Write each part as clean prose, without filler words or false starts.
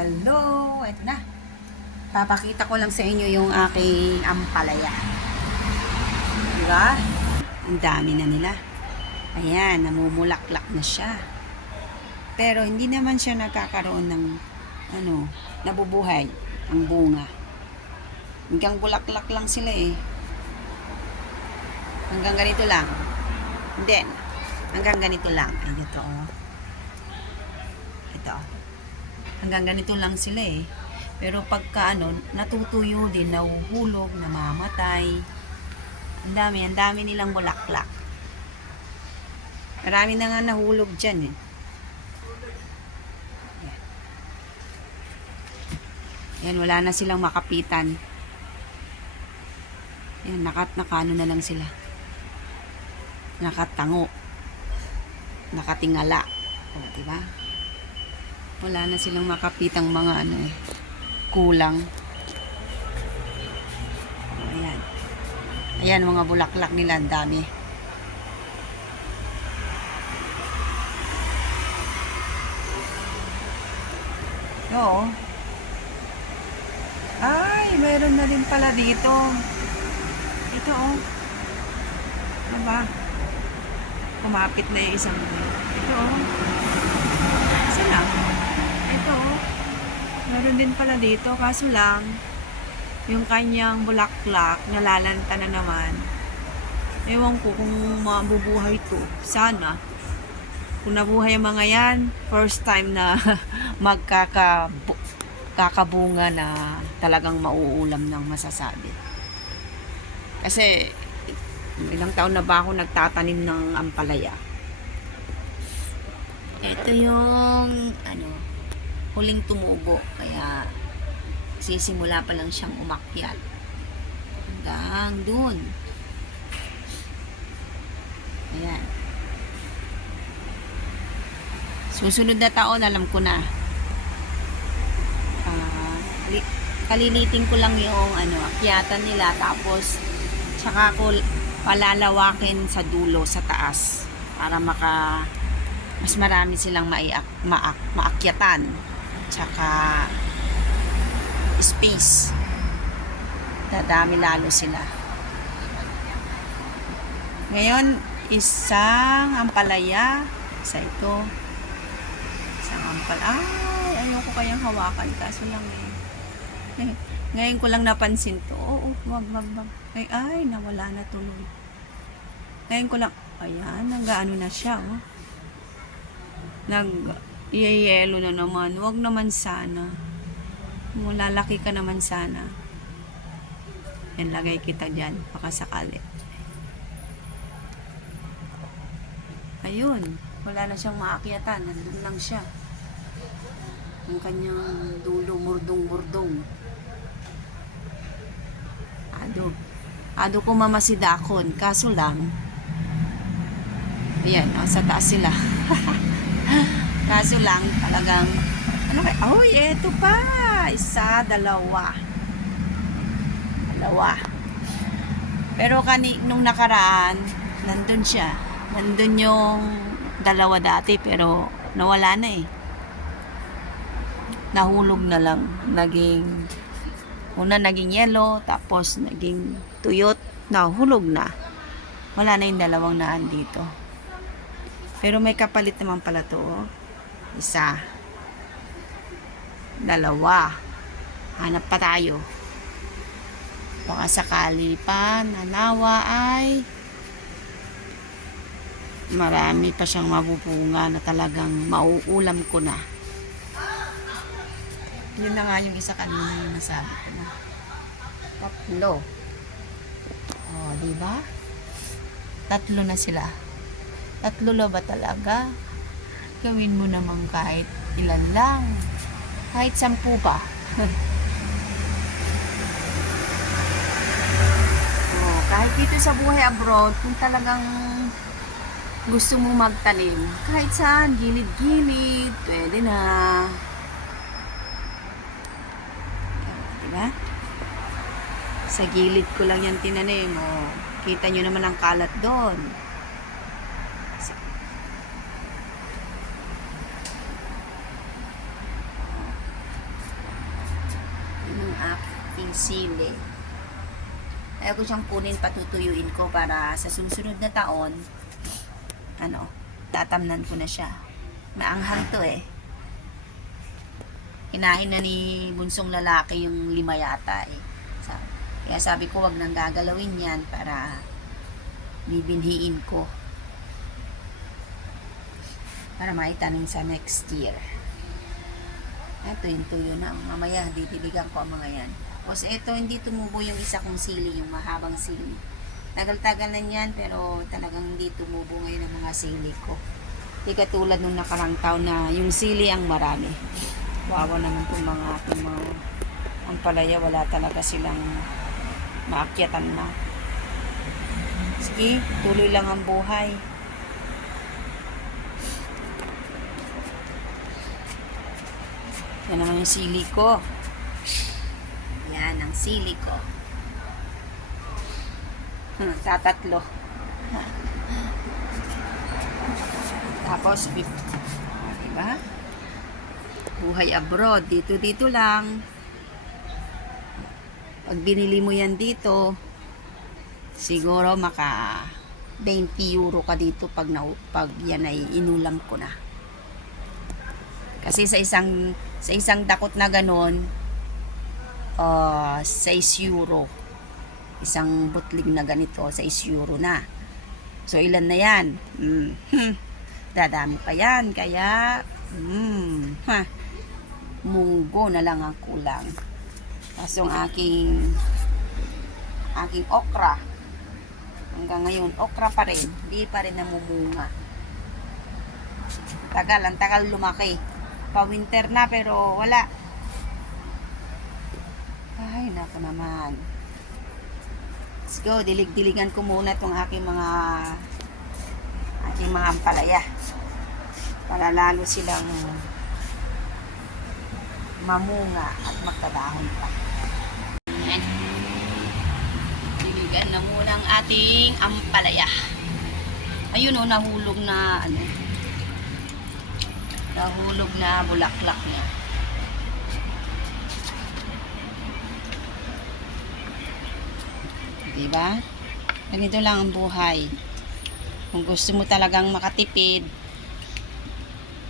Hello! Eto na. Papakita ko lang sa inyo yung aking ampalaya. Diba? Ang dami na nila. Ayan, namumulaklak na siya. Pero hindi naman siya nagkakaroon ng nabubuhay ang bunga. Hanggang bulaklak lang sila eh. Hanggang ganito lang. Then, hanggang ganito lang. Ay, ito oh. Ito. Hanggang ganito lang sila eh. Pero pagka natutuyo din, nahuhulog, namamatay. Ang dami nilang bulaklak. Marami na nga nahulog dyan eh. Yan, wala na silang makapitan. Yan, nakano na lang sila. Nakatango. Nakatingala. O, diba? Wala na silang makapitang mga kulang. Ayan. Ayan, mga bulaklak nila, ang dami. Oo. Ay, meron na rin pala dito. Ito oh. Diba? Kumapit na yung isang. Ito oh. Isa lang. Ito oh. Meron din pala dito. Kaso lang, yung kanyang bulaklak, nalalanta na naman. Ewan ko kung mabubuhay to. Sana. Kung nabuhay ang mga yan, first time na kakabunga na talagang mauulam ng masasabi. Kasi ilang taon na ba ako nagtatanim ng ampalaya. Ito yung huling tumubo, kaya sisimula pa lang siyang umakyat hanggang dun. Ayan. Susunod na taon, alam ko na. Kaliliting ko lang yung akyatan nila, tapos tsaka ko palalawakin sa dulo, sa taas, para mas marami silang maakyatan, tsaka space. Dadami lalo sila. Ngayon, isang ampalaya, isa ito. Isang ampalaya. Ay, ayoko kayang hawakan, kaso lang ngayon ko lang napansin to. Oo, wag. Ay, nawala na tuloy. Ngayon ko lang, ayan, nag-ano na siya, oh. Nag-iyayelo na naman. Wag naman sana. Lalaki ka naman sana. Yan, lagay kita dyan. Baka sakali. Ayun. Wala na siyang maakyatan. Nandun lang siya. Ang kanyang dulo, murdong-murdong. Ado ko mamasidakon. Kaso lang, ayan, sa taas sila. Kaso lang, talagang, eto pa! Isa, dalawa. Pero nung nakaraan, nandun siya. Nandun yung dalawa dati, pero nawala na eh. Nahulog na lang. Naging yellow, tapos naging tuyot, nahulog na. Wala na yung dalawang dito. Pero may kapalit naman pala to. Isa. Dalawa. Hanap pa tayo. Baka sakali pa, nanawa ay marami pa siyang mabupunga na talagang mauulam ko na. Yun na nga yung isa kanina yung nasabi ko na. Tatlo. O, diba? Tatlo na sila. Tatlo na ba talaga? Gawin mo naman kahit ilan lang. Kahit 10 pa. Kahit dito sa buhay abroad, kung talagang gusto mo magtanim, kahit saan, gilid-gilid, pwede na. Diba? Sa gilid ko lang yan tinanim. Kita nyo naman ang kalat doon. sili. Ayaw ko siyang kunin, patutuyuin ko para sa susunod na taon, tatamnan ko na siya. Maanghang to eh. Kinain na ni bunsong lalaki yung 5 yata eh. Kaya sabi ko, wag nang gagalawin yan para bibinhiin ko. Para maitanim sa next year. Ito yung tuyo na. Mamaya, didiligan ko ang mga yan. Tapos ito, hindi tumubo yung isa kong sili, yung mahabang sili. Tagal-tagal na yan, pero talagang hindi tumubo ngayon ang mga sili ko. Hindi katulad nung nakarang taon na yung sili ang marami. Wawa naman itong mga ating mga ang palaya, wala talaga silang maakyatan na. Sige, tuloy lang ang buhay. Yan naman yung sili ko. Yan ang sili ko. Tatatlo. Tapos, diba? Buhay abroad. Dito lang. Pag binili mo yan dito, siguro maka 20 euro ka dito pag yan ay inulam ko na. Kasi sa isang dakot na ganon, 6 euro. Isang butling na ganito, 6 euro na. So, ilan na yan? Dadami pa yan. Kaya, munggo na lang ang kulang. Tapos yung aking okra. Hanggang ngayon, okra pa rin. Hindi pa rin namumunga. Ang tagal lumaki. Pa-winter na pero wala. Ay, naku naman. Let's go, dilig-diligan ko muna itong aking mga ampalaya. Para lalo silang mamunga at magtadahon pa. Ayan. Diligan na muna ang ating ampalaya. Ayun o, nahulog na nahulog na bulaklak niya. Diba? Ganito lang ang buhay. Kung gusto mo talagang makatipid,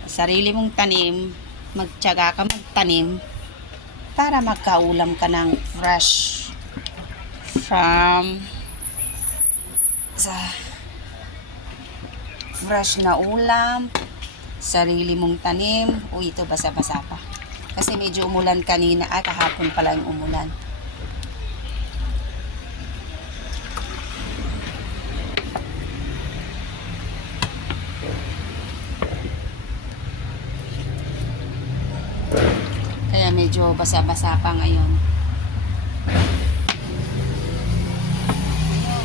sarili mong tanim, magtiyaga ka magtanim para magkaulam ka ng fresh na ulam, sarili mong tanim. Uy, ito basa-basa pa. Kasi medyo umulan kanina. Kahapon pala yung umulan. Kaya medyo basa-basa pa ngayon.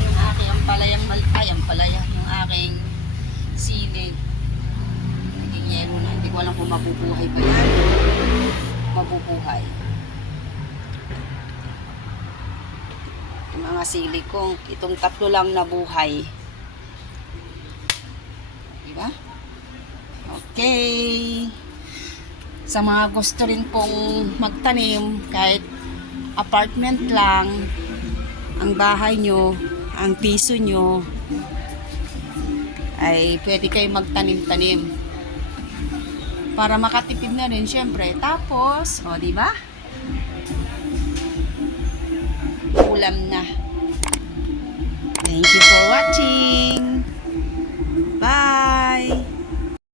Yung aking ampalaya, yung aking sili. Yelo na. Hindi ko alam kung mabubuhay ba yan. Mabubuhay. Yung mga sili ko, itong 3 lang na buhay. Diba? Okay. Sa mga gusto rin pong magtanim, kahit apartment lang, ang bahay nyo, ang piso nyo, ay pwede kayo magtanim-tanim. Para makatipid na rin, syempre. Tapos, di ba? Ulam na. Thank you